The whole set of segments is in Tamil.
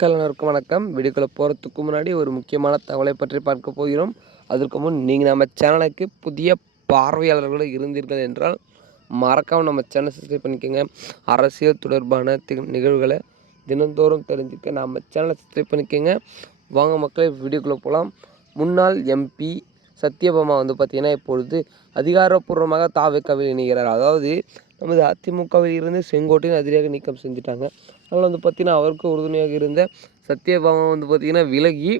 மக்கள் அனைவருக்கும் வணக்கம். வீடியோக்குள்ளே போகிறதுக்கு முன்னாடி ஒரு முக்கியமான தகவலை பற்றி பார்க்க போகிறோம். அதற்கு முன் நீங்கள் நம்ம சேனலுக்கு புதிய பார்வையாளர்கள் இருந்தீர்கள் என்றால் மறக்காமல் நம்ம சேனல் சப்ஸ்கிரைப் பண்ணிக்கோங்க. அரசியல் தொடர்பான தி- நிகழ்வுகளை தினந்தோறும் தெரிஞ்சுக்க நம்ம சேனலை சப்ஸ்கிரைப் பண்ணிக்கோங்க. வாங்க மக்களே வீடியோக்குள்ளே போகலாம் முன்னாள் எம்பி சத்யபாமா வந்து பார்த்திங்கன்னா இப்பொழுது அதிகாரப்பூர்வமாக தாவேக்காவில் இணைகிறார். அதாவது நமது அதிமுகவில் இருந்து செங்கோட்டையின் அதிரியாக நீக்கம் செஞ்சுட்டாங்க. அதனால் வந்து பார்த்திங்கன்னா அவருக்கு உறுதுணையாக இருந்த சத்யபாமா வந்து பார்த்திங்கன்னா விலகி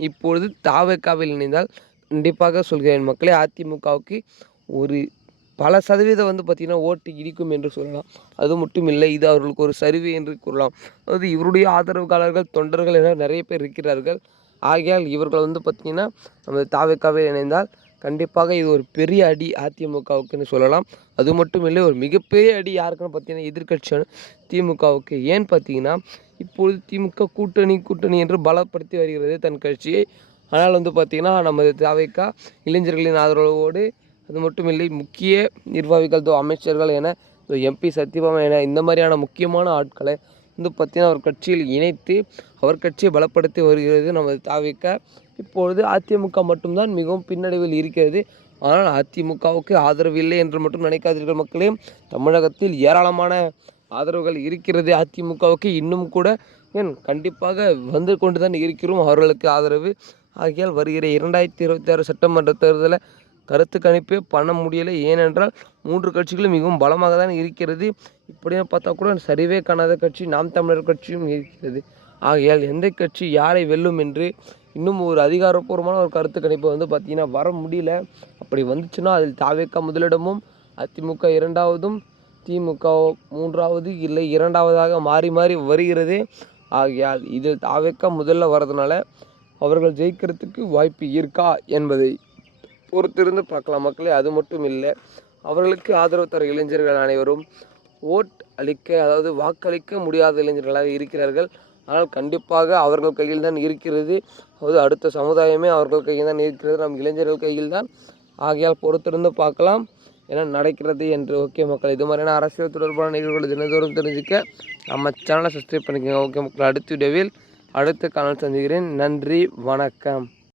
இப்பொழுது தாவேக்காவில் இணைந்தால் கண்டிப்பாக சொல்கிறேன் மக்களே அதிமுகவுக்கு ஒரு பல சதவீதம் வந்து பார்த்திங்கன்னா ஓட்டு இடிக்கும் என்று சொல்லலாம். அது மட்டும் இல்லை இது அவர்களுக்கு ஒரு சரிவு என்று கூறலாம். அதாவது இவருடைய ஆதரவுக்காரர்கள் தொண்டர்கள் என நிறைய பேர் இருக்கிறார்கள். ஆகையால் இவர்கள் வந்து பார்த்திங்கன்னா நமது தாவேக்காவில் இணைந்தால் கண்டிப்பாக இது ஒரு பெரிய அடி அதிமுகவுக்குன்னு சொல்லலாம். அது மட்டும் இல்லை ஒரு மிகப்பெரிய அடி யாருக்குன்னு பார்த்தீங்கன்னா எதிர்க்கட்சியான திமுகவுக்கு. ஏன்னு பார்த்தீங்கன்னா இப்பொழுது திமுக கூட்டணி கூட்டணி என்று பலப்படுத்தி வருகிறது தன் கட்சியை. ஆனால் வந்து பார்த்திங்கன்னா நமது தாவேக்கா இளைஞர்களின் ஆதரவோடு அது மட்டும் இல்லை முக்கிய நிர்வாகிகள் தோ அமைச்சர்கள் என எம்பி சத்யபாமா என இந்த மாதிரியான முக்கியமான ஆட்களை வந்து பார்த்திங்கன்னா அவர் கட்சியில் இணைத்து அவர் கட்சியை பலப்படுத்தி வருகிறது நமது தாவிக்க இப்பொழுது அதிமுக மட்டும்தான் மிகவும் பின்னடைவில் இருக்கிறது. ஆனால் அதிமுகவுக்கு ஆதரவு இல்லை என்று மட்டும் நினைக்காதீர்கள் மக்களே. தமிழகத்தில் ஏராளமான ஆதரவுகள் இருக்கிறது அதிமுகவுக்கு. இன்னும் கூட ஏன் கண்டிப்பாக வந்து கொண்டு தான் இருக்கிறோம் அவர்களுக்கு ஆதரவு. ஆகையால் வருகிற இரண்டாயிரத்தி இருபத்தி ஆறு சட்டமன்ற தேர்தலை கருத்து கணிப்பே பண்ண முடியலை. ஏனென்றால் மூன்று கட்சிகளும் மிகவும் பலமாக தான் இருக்கிறது. இப்படியே பார்த்தா கூட சரிவே காணாத கட்சி நாம் தமிழர் கட்சியும் இருக்கிறது. ஆகையால் எந்த கட்சி யாரை வெல்லும் என்று இன்னும் ஒரு அதிகாரப்பூர்வமான ஒரு கருத்து கணிப்பு வந்து பார்த்திங்கன்னா வர முடியல. அப்படி வந்துச்சுன்னா அதில் தாவேக்கா முதலிடமும் அதிமுக இரண்டாவதும் திமுக மூன்றாவது இல்லை இரண்டாவதாக மாறி மாறி வருகிறது. ஆகையால் இதில் தாவேக்கா முதல்ல வர்றதுனால அவர்கள் ஜெயிக்கிறதுக்கு வாய்ப்பு இருக்கா என்பதை பொறுத்திருந்து பார்க்கலாம். மக்களே அது மட்டும் இல்லை அவர்களுக்கு ஆதரவு தர இளைஞர்கள் அனைவரும் ஓட் அளிக்க அதாவது வாக்களிக்க முடியாத இளைஞர்களாக இருக்கிறார்கள். ஆனால் கண்டிப்பாக அவர்கள் கையில் தான் இருக்கிறது. அதாவது அடுத்த சமுதாயமே அவர்கள் கையில் தான் இருக்கிறது. நம் இளைஞர்கள் கையில் தான். ஆகையால் பொறுத்திருந்து பார்க்கலாம். என்ன நடக்கிறது என்று ஓகே மக்கள் இது மாதிரியான அரசியல் தொடர்பான நிகழ்வுகளை தினந்தோறும் தெரிஞ்சுக்க நம்ம சேனலை சப்ஸ்கிரைப் பண்ணிக்கோங்க. ஓகே மக்கள் அடுத்த வீடியோவில் அடுத்த காணல் சந்திக்கிறேன். நன்றி வணக்கம்.